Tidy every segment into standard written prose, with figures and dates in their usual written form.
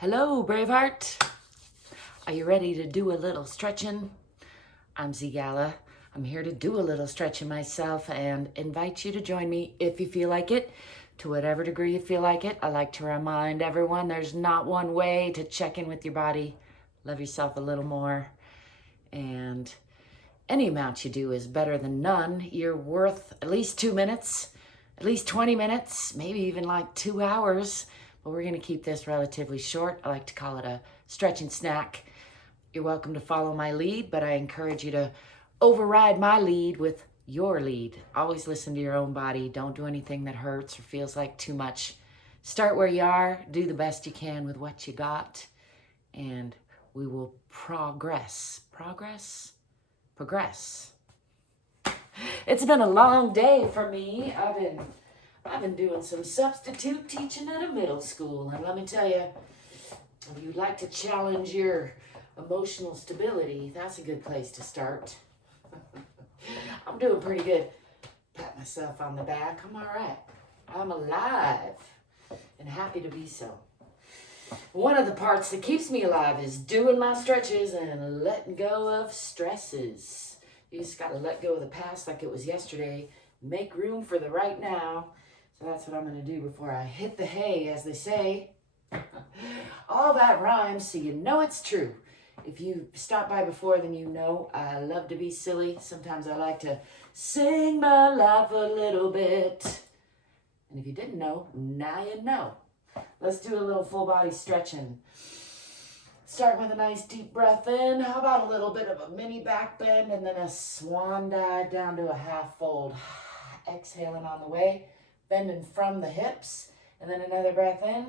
Hello, Braveheart. Are you ready to do a little stretching? I'm ZGALA. I'm here to do a little stretching myself and invite you to join me if you feel like it, to whatever degree you feel like it. I like to remind everyone there's not one way to check in with your body. Love yourself a little more. And any amount you do is better than none. You're worth at least 2 minutes, at least 20 minutes, maybe even like 2 hours. But we're going to keep this relatively short. I like to call it a stretching snack. You're welcome to follow my lead, but I encourage you to override my lead with your lead. Always listen to your own body. Don't do anything that hurts or feels like too much. Start where you are. Do the best you can with what you got. And we will progress. Progress? It's been a long day for me. I've been doing some substitute teaching at a middle school, and let me tell you, if you'd like to challenge your emotional stability, that's a good place to start. I'm doing pretty good. Pat myself on the back. I'm all right. I'm alive and happy to be so. One of the parts that keeps me alive is doing my stretches and letting go of stresses. You just got to let go of the past like it was yesterday. Make room for the right now. So that's what I'm going to do before I hit the hay, as they say. All that rhymes, so you know it's true. If you stopped by before, then you know I love to be silly. Sometimes I like to sing my life a little bit. And if you didn't know, now you know. Let's do a little full body stretching. Start with a nice deep breath in. How about a little bit of a mini back bend and then a swan dive down to a half fold. Exhaling on the way, bending from the hips, and then another breath in.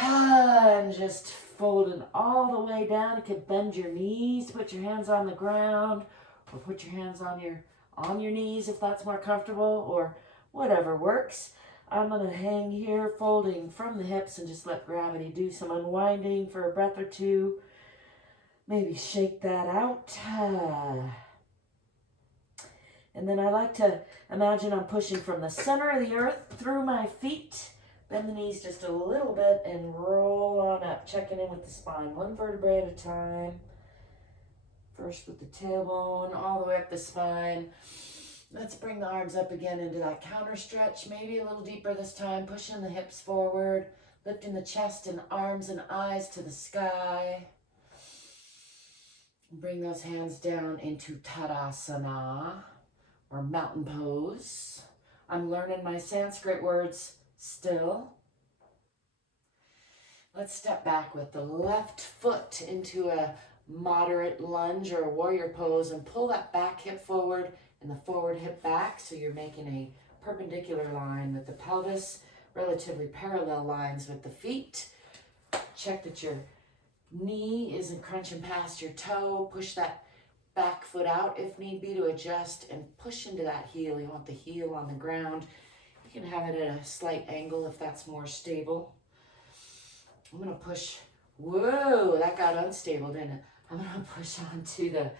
And just folding all the way down. You can bend your knees, put your hands on the ground, or put your hands on your knees if that's more comfortable, or whatever works. I'm going to hang here, folding from the hips, and just let gravity do some unwinding for a breath or two. Maybe shake that out. And then I like to imagine I'm pushing from the center of the earth through my feet. Bend the knees just a little bit and roll on up, checking in with the spine, one vertebrae at a time. First with the tailbone, all the way up the spine. Let's bring the arms up again into that counter stretch, maybe a little deeper this time, pushing the hips forward, lifting the chest and arms and eyes to the sky. Bring those hands down into Tadasana, or mountain pose. I'm learning my Sanskrit words still. Let's step back with the left foot into a moderate lunge or a warrior pose and pull that back hip forward and the forward hip back, so you're making a perpendicular line with the pelvis, relatively parallel lines with the feet. Check that your knee isn't crunching past your toe. Push that back foot out if need be to adjust and push into that heel. You want the heel on the ground. You can have it at a slight angle if that's more stable. I'm going to push. Whoa, that got unstable, didn't it? I'm going to push onto the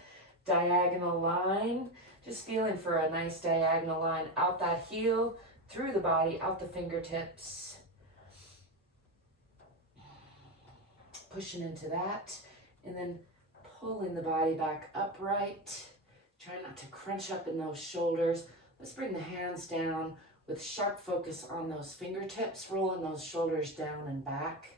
diagonal line. Just feeling for a nice diagonal line out that heel, through the body, out the fingertips. Pushing into that, and then pulling the body back upright. Try not to crunch up in those shoulders. Let's bring the hands down with sharp focus on those fingertips, rolling those shoulders down and back.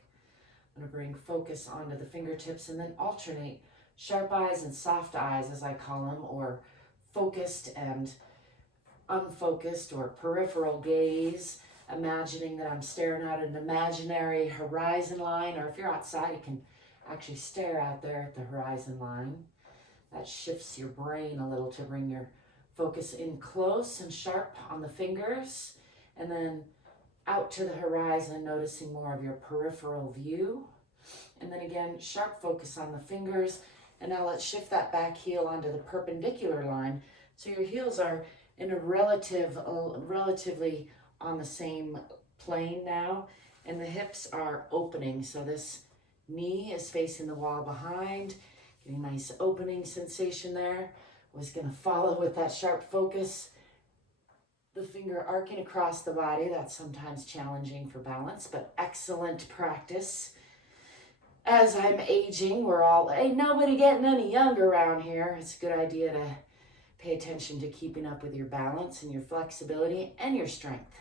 I'm going to bring focus onto the fingertips and then alternate sharp eyes and soft eyes, as I call them, or focused and unfocused, or peripheral gaze, imagining that I'm staring at an imaginary horizon line, or if you're outside, you can actually stare out there at the horizon line. That shifts your brain a little to bring your focus in close and sharp on the fingers, and then out to the horizon, noticing more of your peripheral view. And then again, sharp focus on the fingers. And now let's shift that back heel onto the perpendicular line. So your heels are in a relatively on the same plane now. And the hips are opening. So this knee is facing the wall behind. Getting a nice opening sensation there. Was going to follow with that sharp focus the finger arcing across the body. That's sometimes challenging for balance, but excellent practice. As I'm aging, ain't nobody getting any younger around here. It's a good idea to pay attention to keeping up with your balance and your flexibility and your strength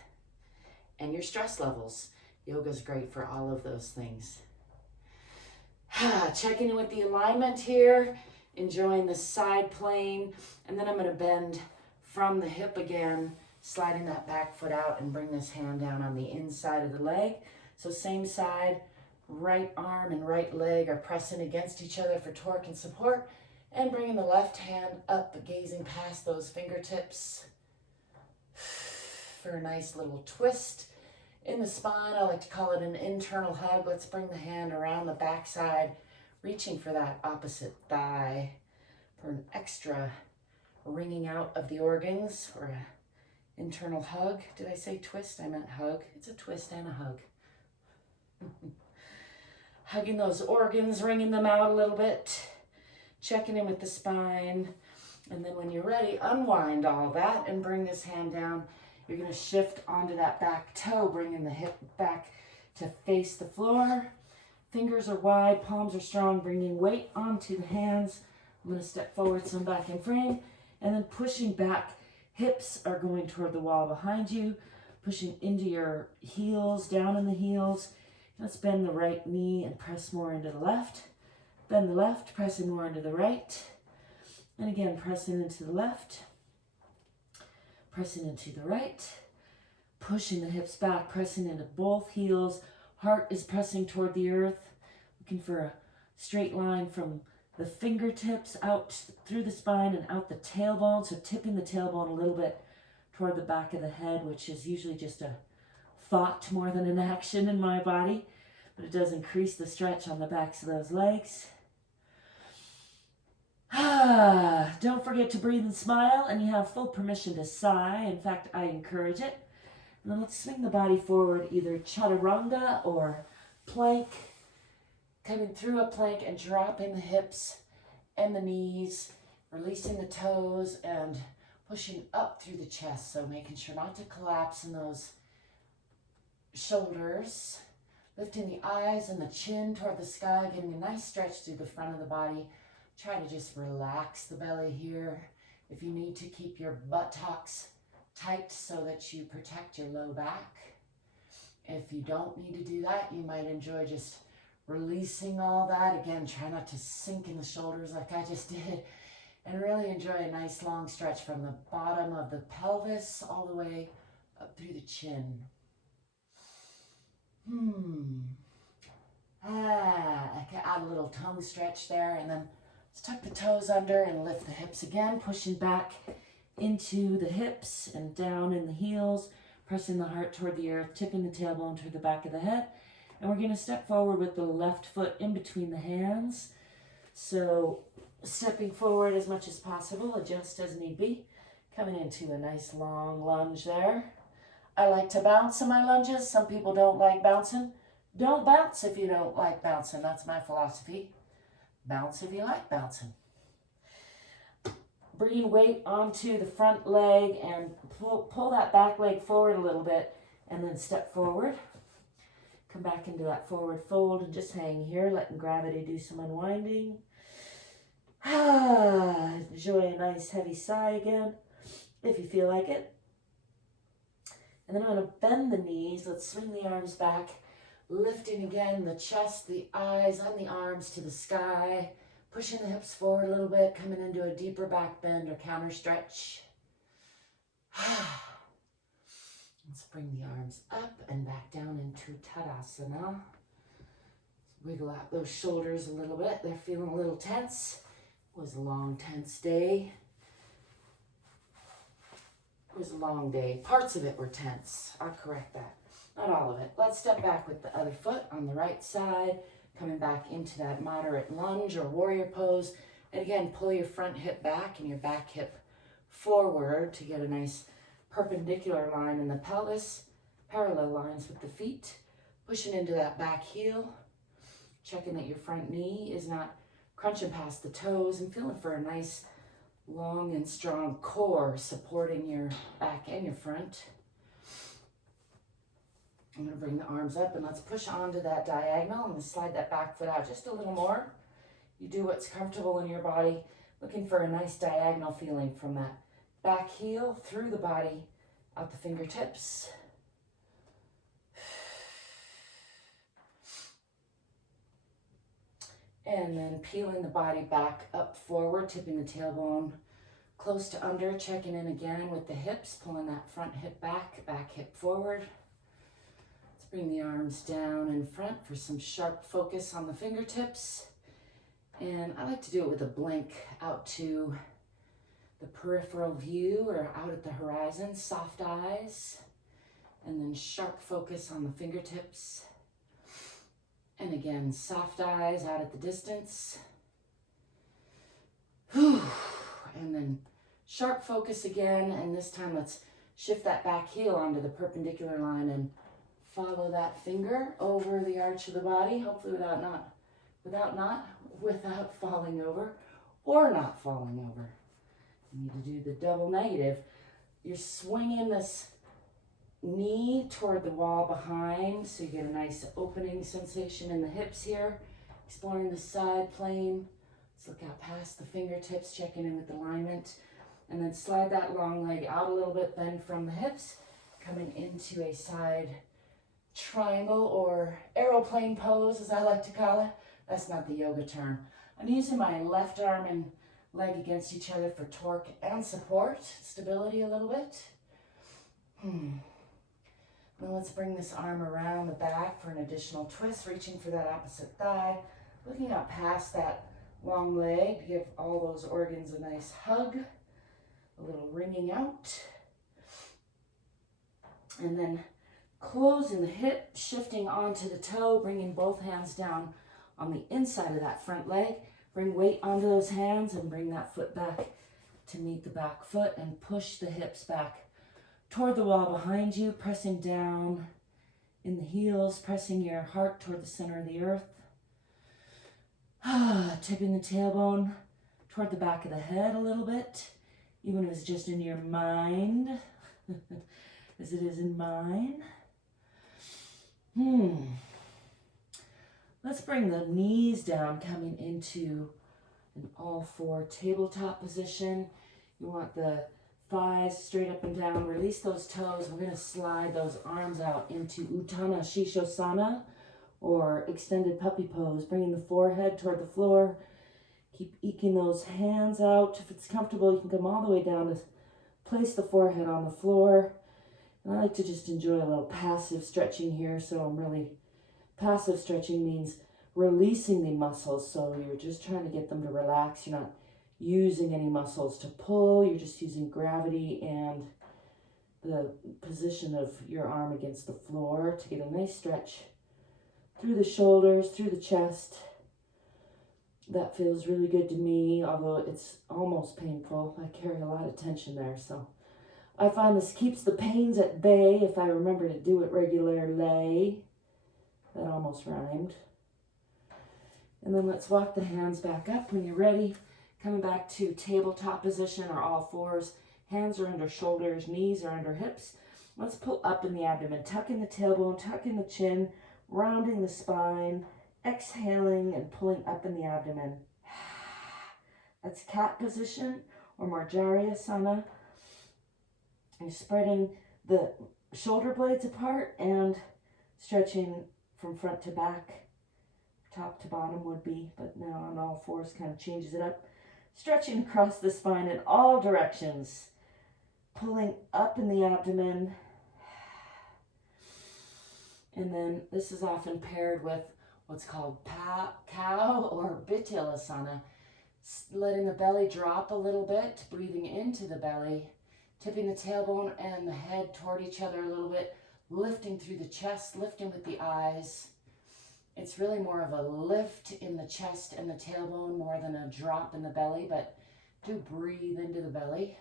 and your stress levels. Yoga's great for all of those things. Checking in with the alignment here, enjoying the side plane, and then I'm going to bend from the hip again, sliding that back foot out and bring this hand down on the inside of the leg. So same side, right arm and right leg are pressing against each other for torque and support, and bringing the left hand up, gazing past those fingertips for a nice little twist in the spine. I like to call it an internal hug. Let's bring the hand around the backside, reaching for that opposite thigh for an extra wringing out of the organs, or an internal hug. Did I say twist? I meant hug. It's a twist and a hug. Hugging those organs, wringing them out a little bit, checking in with the spine. And then when you're ready, unwind all that and bring this hand down. You're going to shift onto that back toe, bringing the hip back to face the floor. Fingers are wide, palms are strong, bringing weight onto the hands. I'm going to step forward, some back in frame, and then pushing back. Hips are going toward the wall behind you, pushing into your heels, down in the heels. Let's bend the right knee and press more into the left. Bend the left, pressing more into the right. And again, pressing into the left, pressing into the right, pushing the hips back, pressing into both heels. Heart is pressing toward the earth, looking for a straight line from the fingertips out through the spine and out the tailbone. So tipping the tailbone a little bit toward the back of the head, which is usually just a thought more than an action in my body, but it does increase the stretch on the backs of those legs. Don't forget to breathe and smile, and you have full permission to sigh. In fact, I encourage it. And then let's swing the body forward, either chaturanga or plank, coming through a plank and dropping the hips and the knees, releasing the toes and pushing up through the chest. So making sure not to collapse in those shoulders, lifting the eyes and the chin toward the sky, getting a nice stretch through the front of the body. Try to just relax the belly here. If you need to, keep your buttocks tight so that you protect your low back. If you don't need to do that, you might enjoy just releasing all that. Again, try not to sink in the shoulders like I just did. And really enjoy a nice long stretch from the bottom of the pelvis all the way up through the chin. I can add a little tongue stretch there, and then let's tuck the toes under and lift the hips again, pushing back into the hips and down in the heels, pressing the heart toward the earth, tipping the tailbone toward the back of the head. And we're going to step forward with the left foot in between the hands. So stepping forward as much as possible, adjust as need be. Coming into a nice long lunge there. I like to bounce in my lunges. Some people don't like bouncing. Don't bounce if you don't like bouncing. That's my philosophy. Bounce if you like bouncing. Bringing weight onto the front leg and pull that back leg forward a little bit and then step forward. Come back into that forward fold and just hang here, letting gravity do some unwinding. Enjoy a nice heavy sigh again, if you feel like it. And then I'm going to bend the knees. Let's swing the arms back, lifting again the chest, the eyes, and the arms to the sky. Pushing the hips forward a little bit, coming into a deeper back bend or counter stretch. Let's bring the arms up and back down into Tadasana. Wiggle out those shoulders a little bit. They're feeling a little tense. It was a long, tense day. It was a long day. Parts of it were tense. I'll correct that. Not all of it. Let's step back with the other foot on the right side. Coming back into that moderate lunge or warrior pose. And again, pull your front hip back and your back hip forward to get a nice perpendicular line in the pelvis. Parallel lines with the feet. Pushing into that back heel. Checking that your front knee is not crunching past the toes and feeling for a nice long and strong core supporting your back and your front. I'm going to bring the arms up and let's push onto that diagonal and slide that back foot out just a little more. You do what's comfortable in your body, looking for a nice diagonal feeling from that back heel through the body, out the fingertips. And then peeling the body back up forward, tipping the tailbone close to under, checking in again with the hips, pulling that front hip back, back hip forward. Let's bring the arms down in front for some sharp focus on the fingertips. And I like to do it with a blink out to the peripheral view or out at the horizon, soft eyes, and then sharp focus on the fingertips. And again, soft eyes out at the distance. And then sharp focus again, and this time let's shift that back heel onto the perpendicular line and follow that finger over the arch of the body, hopefully without falling over or not falling over. You need to do the double negative. You're swinging this knee toward the wall behind, so you get a nice opening sensation in the hips here. Exploring the side plane. Let's look out past the fingertips, checking in with alignment. And then slide that long leg out a little bit, bend from the hips, coming into a side triangle or aeroplane pose, as I like to call it. That's not the yoga term. I'm using my left arm and leg against each other for torque and support, stability a little bit. Now let's bring this arm around the back for an additional twist, reaching for that opposite thigh, looking out past that long leg to give all those organs a nice hug, a little wringing out. And then closing the hip, shifting onto the toe, bringing both hands down on the inside of that front leg. Bring weight onto those hands and bring that foot back to meet the back foot and push the hips back toward the wall behind you, pressing down in the heels, pressing your heart toward the center of the earth. Tipping the tailbone toward the back of the head a little bit, even if it's just in your mind, as it is in mine. Let's bring the knees down, coming into an all-four tabletop position. You want the thighs straight up and down. Release those toes. We're going to slide those arms out into Uttanasana Shishosana, or extended puppy pose, bringing the forehead toward the floor. Keep eking those hands out. If it's comfortable, you can come all the way down to place the forehead on the floor. And I like to just enjoy a little passive stretching here. Passive stretching means releasing the muscles. So you're just trying to get them to relax. You're not using any muscles to pull. You're just using gravity and the position of your arm against the floor to get a nice stretch through the shoulders, through the chest. That feels really good to me, although it's almost painful. I carry a lot of tension there, so I find this keeps the pains at bay if I remember to do it regularly. That almost rhymed. And then let's walk the hands back up when you're ready. Coming back to tabletop position or all fours. Hands are under shoulders, knees are under hips. Let's pull up in the abdomen, tuck in the tailbone, tuck in the chin, rounding the spine, exhaling and pulling up in the abdomen. That's cat position or Modern-Day You're spreading the shoulder blades apart and stretching from front to back. Top to bottom would be, but now on all fours kind of changes it up. Stretching across the spine in all directions. Pulling up in the abdomen. And then this is often paired with what's called cow or Bittilasana. Letting the belly drop a little bit, breathing into the belly, tipping the tailbone and the head toward each other a little bit, lifting through the chest, lifting with the eyes. It's really more of a lift in the chest and the tailbone more than a drop in the belly, but do breathe into the belly.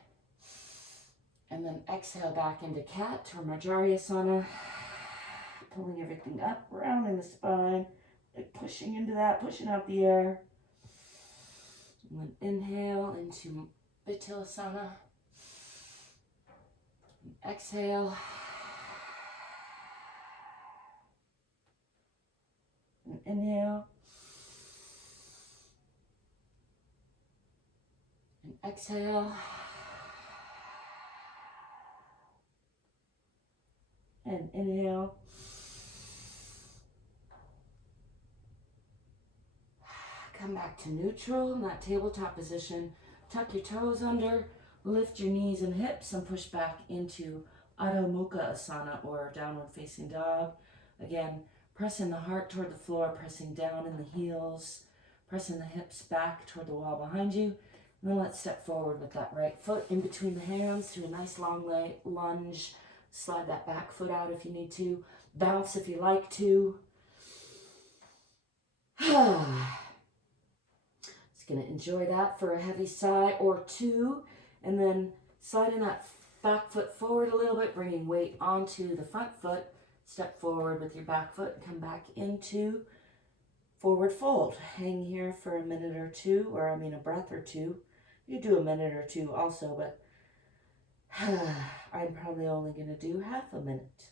And then exhale back into cat or Modern-Day pulling everything up, rounding the spine, pushing into that, pushing out the air. And then inhale into Vittilasana. Exhale. And inhale. And exhale. And inhale. Come back to neutral in that tabletop position. Tuck your toes under, lift your knees and hips, and push back into Adho Mukha Asana, or downward facing dog. Again, pressing the heart toward the floor, pressing down in the heels, pressing the hips back toward the wall behind you. And then let's step forward with that right foot in between the hands to a nice long lunge. Slide that back foot out if you need to. Bounce if you like to. Just going to enjoy that for a heavy sigh or two. And then sliding that back foot forward a little bit, bringing weight onto the front foot. Step forward with your back foot and come back into forward fold. Hang here for a minute or two, or I mean a breath or two. You do a minute or two also, but I'm probably only going to do half a minute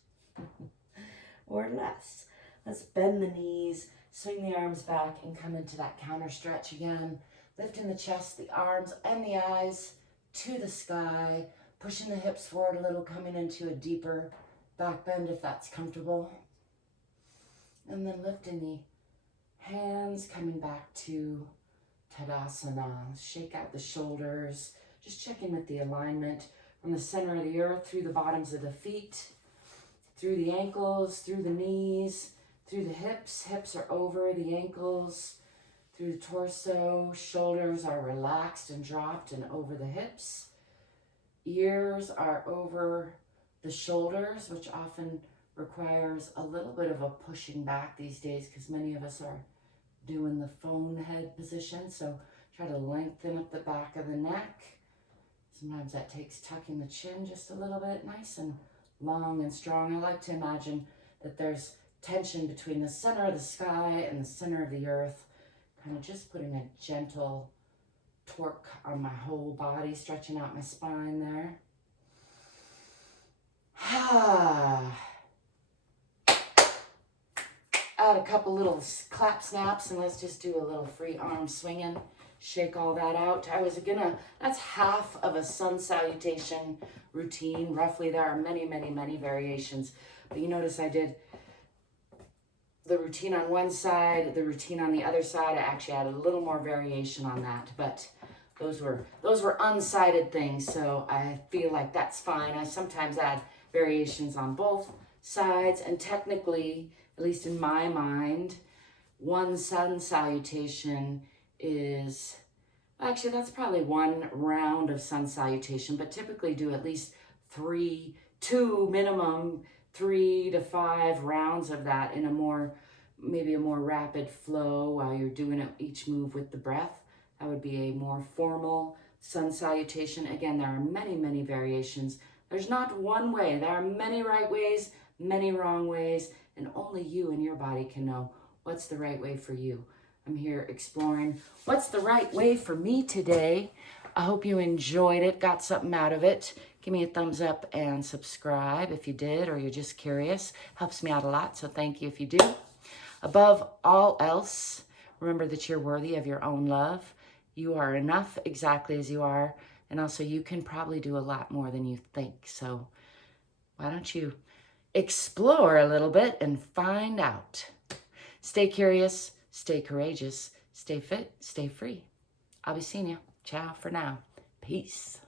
or less. Let's bend the knees, swing the arms back, and come into that counter stretch again. Lifting the chest, the arms, and the eyes to the sky. Pushing the hips forward a little, coming into a deeper back bend if that's comfortable. And then lifting the hands, coming back to Tadasana. Shake out the shoulders. Just checking with the alignment from the center of the earth through the bottoms of the feet, through the ankles, through the knees, through the hips. Hips are over the ankles, through the torso. Shoulders are relaxed and dropped and over the hips. Ears are over the shoulders, which often requires a little bit of a pushing back these days because many of us are doing the phone head position. So try to lengthen up the back of the neck. Sometimes that takes tucking the chin just a little bit, nice and long and strong. I like to imagine that there's tension between the center of the sky and the center of the earth, kind of just putting a gentle torque on my whole body, stretching out my spine there. Add a couple little clap snaps and let's just do a little free arm swinging. Shake all that out. That's half of a sun salutation routine. Roughly, there are many, many, many variations. But you notice I did the routine on one side, the routine on the other side. I actually added a little more variation on that, but those were unsighted things, so I feel like that's fine. I sometimes add variations on both sides, and technically, at least in my mind, one sun salutation is, actually that's probably one round of sun salutation, but typically do at least minimum 3 to 5 rounds of that in maybe a more rapid flow while you're doing each move with the breath. That would be a more formal sun salutation. Again, there are many, many variations. There's not one way. There are many right ways, many wrong ways, and only you and your body can know what's the right way for you. I'm here exploring what's the right way for me today. I hope you enjoyed it, got something out of it. Give me a thumbs up and subscribe if you did, or you're just curious. Helps me out a lot, so thank you if you do. Above all else, remember that you're worthy of your own love. You are enough exactly as you are, and also you can probably do a lot more than you think. So why don't you explore a little bit and find out. Stay curious, stay courageous, stay fit, stay free. I'll be seeing you. Ciao for now. Peace.